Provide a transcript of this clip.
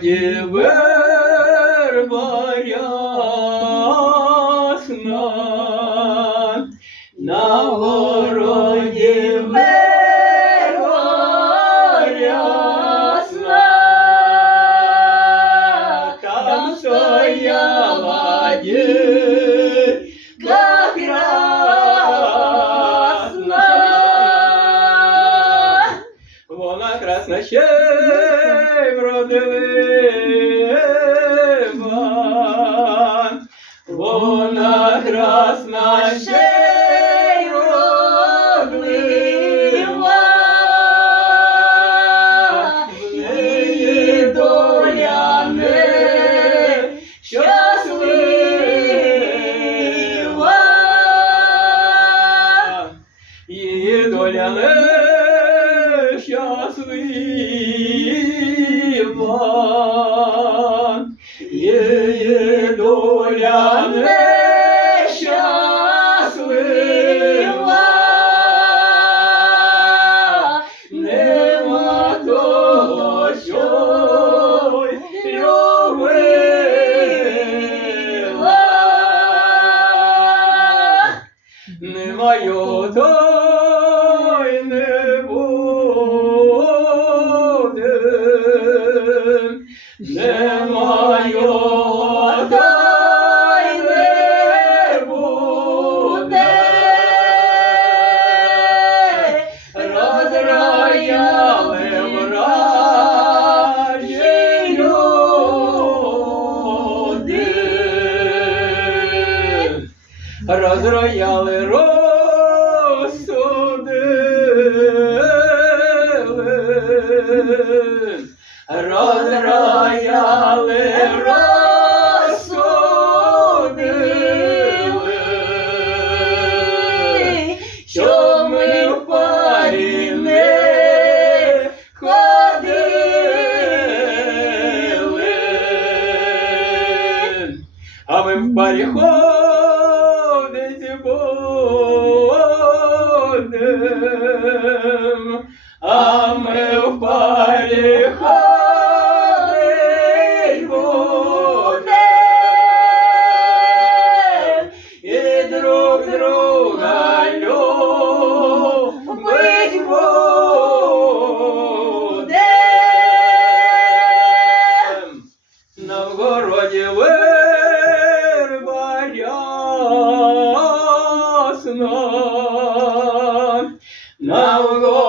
городі верба на городі верба рясна, там стояла дівка Красна ще й щаслива, її доля не нема того, що любила. Нема його, то Розрояли розсудили, розрояли розсудили, що ми в парі не ходили. А ми в парі ходили. Now go